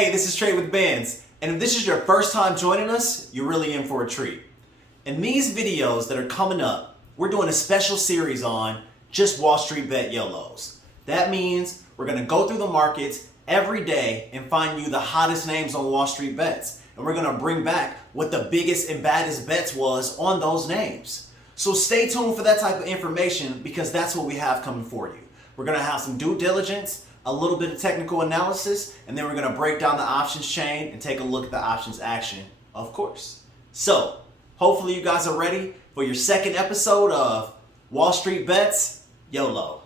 Hey, this is Trade with Bands, and if this is your first time joining us, you're really in for a treat. In these videos that are coming up, we're doing a special series on just Wall Street Bet YOLOs. That means we're going to go through the markets every day and find you the hottest names on Wall Street Bets, and we're going to bring back what the biggest and baddest bets was on those names. So stay tuned for that type of information because that's what we have coming for you. We're going to have some due diligence, a little bit of technical analysis, and then we're going to break down the options chain and take a look at the options action, of course. So, hopefully you guys are ready for your second episode of Wall Street Bets YOLO.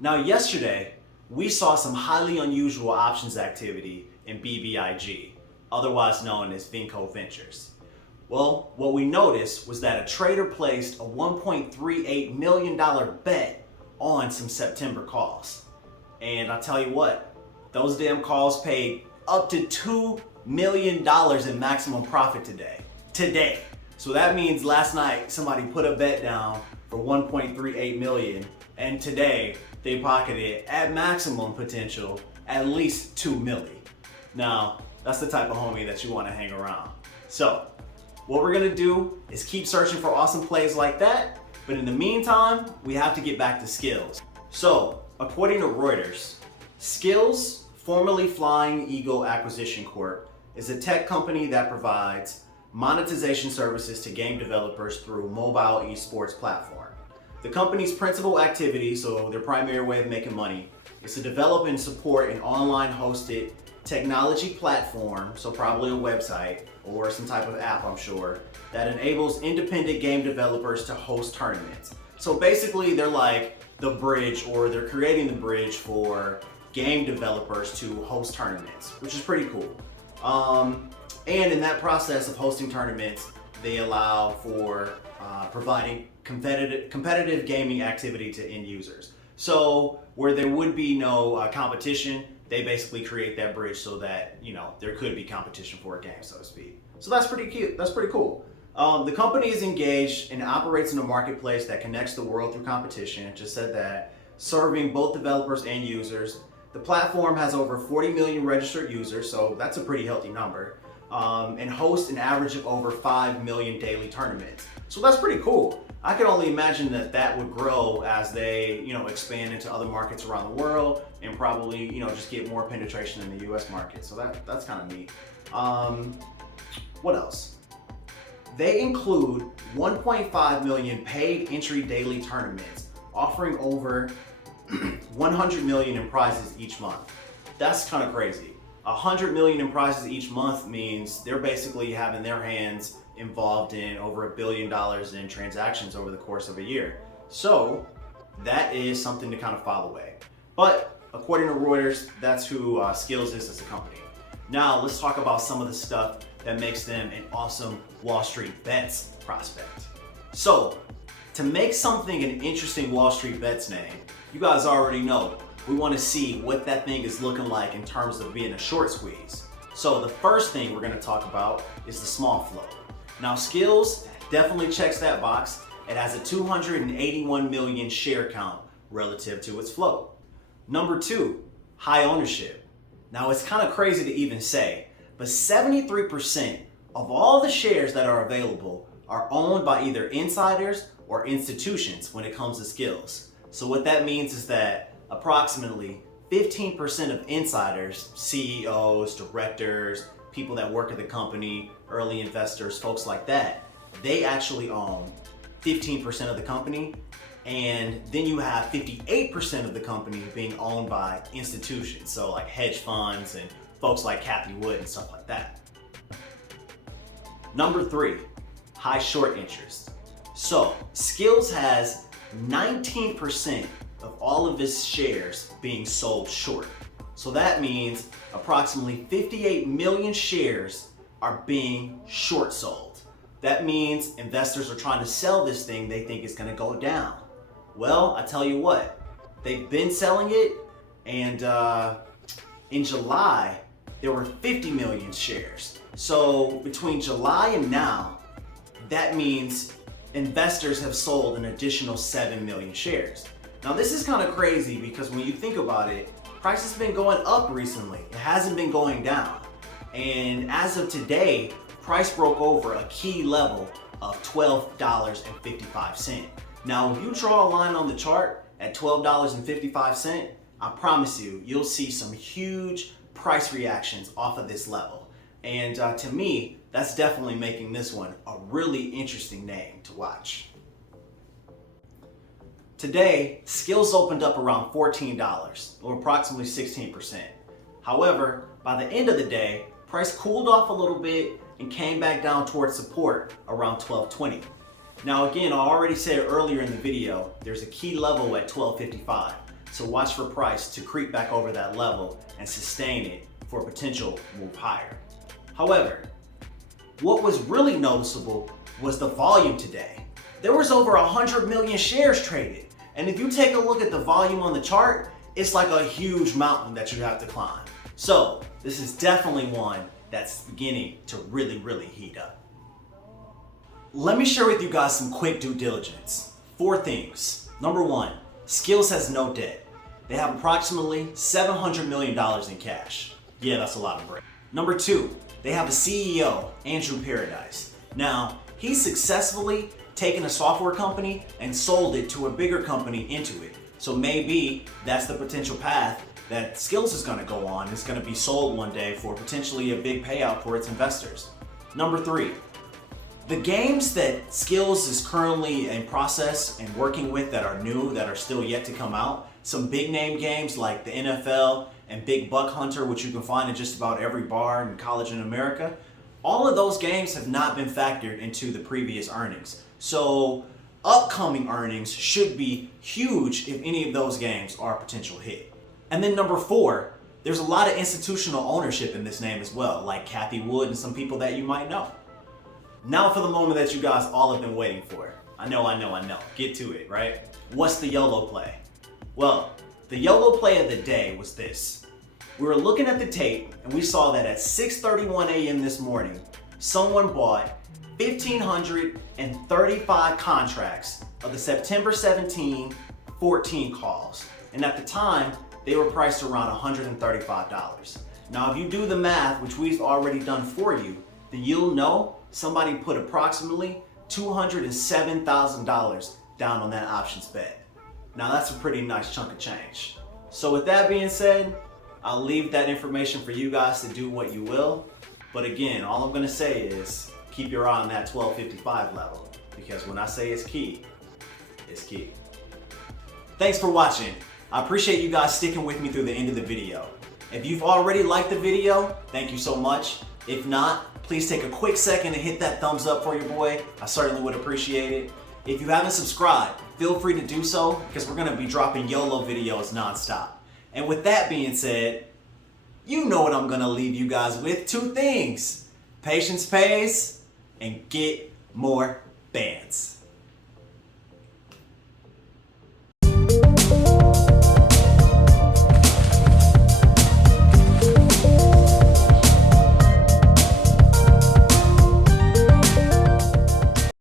Now yesterday, we saw some highly unusual options activity in BBIG, otherwise known as Vinco Ventures. Well, what we noticed was that a trader placed a $1.38 million bet on some September calls. And I'll tell you what, those damn calls paid up to $2 million in maximum profit today. So that means last night somebody put a bet down for $1.38 million, and today they pocketed at maximum potential at least $2 million. Now, that's the type of homie that you want to hang around. So, what we're gonna do is keep searching for awesome plays like that, but in the meantime, we have to get back to Skillz. So, according to Reuters, Skillz, formerly Flying Eagle Acquisition Corp, is a tech company that provides monetization services to game developers through mobile esports platform. The company's principal activity, so their primary way of making money, is to develop and support an online hosted technology platform, so probably a website or some type of app, I'm sure, that enables independent game developers to host tournaments. So basically they're like the bridge, or they're creating the bridge for game developers to host tournaments, which is pretty cool. And in that process of hosting tournaments, they allow for providing competitive gaming activity to end users. So where there would be no competition, they basically create that bridge so that, you know, there could be competition for a game, so to speak. So that's pretty cute. That's pretty cool. The company is engaged and operates in a marketplace that connects the world through competition. It just said that, serving both developers and users. The platform has over 40 million registered users, so that's a pretty healthy number, and hosts an average of over 5 million daily tournaments. So that's pretty cool. I can only imagine that that would grow as they, expand into other markets around the world and probably, just get more penetration in the US market. So that's kind of neat. What else? They include 1.5 million paid entry daily tournaments, offering over 100 million in prizes each month. That's kind of crazy. 100 million in prizes each month means they're basically having their hands involved in over $1 billion in transactions over the course of a year. So that is something to kind of file away. But according to Reuters, that's who Skillz is as a company. Now let's talk about some of the stuff that makes them an awesome Wall Street Bets prospect. So to make something an interesting Wall Street Bets name, you guys already know, we want to see what that thing is looking like in terms of being a short squeeze. So the first thing we're going to talk about is the small float. Now Skillz definitely checks that box. It has a 281 million share count relative to its float. Number two, high ownership. Now it's kind of crazy to even say, but 73% of all the shares that are available are owned by either insiders or institutions when it comes to Skillz. So what that means is that approximately 15% of insiders, CEOs, directors, people that work at the company, early investors, folks like that, they actually own 15% of the company. And then you have 58% of the company being owned by institutions, so like hedge funds and folks like Cathie Wood and stuff like that. Number three, high short interest. So Skillz has 19% of all of its shares being sold short. So that means approximately 58 million shares are being short sold. That means investors are trying to sell this thing they think is going to go down. Well, I tell you what, they've been selling it And in July, there were 50 million shares. So between July and now, that means investors have sold an additional 7 million shares. Now this is kind of crazy because when you think about it, price has been going up recently. It hasn't been going down. And as of today, price broke over a key level of $12.55. Now, if you draw a line on the chart at $12.55, I promise you, you'll see some huge price reactions off of this level. And to me, that's definitely making this one a really interesting name to watch. Today, Skillz opened up around $14, or approximately 16%. However, by the end of the day, price cooled off a little bit and came back down towards support around $12.20. Now again, I already said earlier in the video, there's a key level at $12.55. So watch for price to creep back over that level and sustain it for a potential move higher. However, what was really noticeable was the volume today. There was over 100 million shares traded. And if you take a look at the volume on the chart, it's like a huge mountain that you have to climb. So this is definitely one that's beginning to really heat up. Let me share with you guys some quick due diligence. 4 things. Number 1, Skillz has no debt. They have approximately $700 million in cash. Yeah, that's a lot of bread. Number 2, they have a CEO, Andrew Paradise. Now, he's successfully taken a software company and sold it to a bigger company into it. So maybe that's the potential path that Skillz is going to go on. It's going to be sold one day for potentially a big payout for its investors. Number 3, the games that Skillz is currently in process and working with that are new, that are still yet to come out, some big name games like the NFL and Big Buck Hunter, which you can find in just about every bar and college in America, all of those games have not been factored into the previous earnings. So upcoming earnings should be huge if any of those games are a potential hit. And then number 4, there's a lot of institutional ownership in this name as well, like Kathy Wood and some people that you might know. Now for the moment that you guys all have been waiting for. I know. Get to it, right? What's the YOLO play? Well, the YOLO play of the day was this. We were looking at the tape and we saw that at 6:31 a.m. this morning, someone bought 1,535 contracts of the September 17, 14 calls. And at the time, they were priced around $135. Now, if you do the math, which we've already done for you, then you'll know somebody put approximately $207,000 down on that options bet. Now, that's a pretty nice chunk of change. So with that being said, I'll leave that information for you guys to do what you will. But again, all I'm gonna say is keep your eye on that 1255 level, because when I say it's key, it's key. Thanks for watching. I appreciate you guys sticking with me through the end of the video. If you've already liked the video, thank you so much. If not, please take a quick second to hit that thumbs up for your boy. I certainly would appreciate it. If you haven't subscribed, feel free to do so, because we're gonna be dropping YOLO videos nonstop. And with that being said, you know what I'm gonna leave you guys with, 2 things. Patience pays, and get more bands.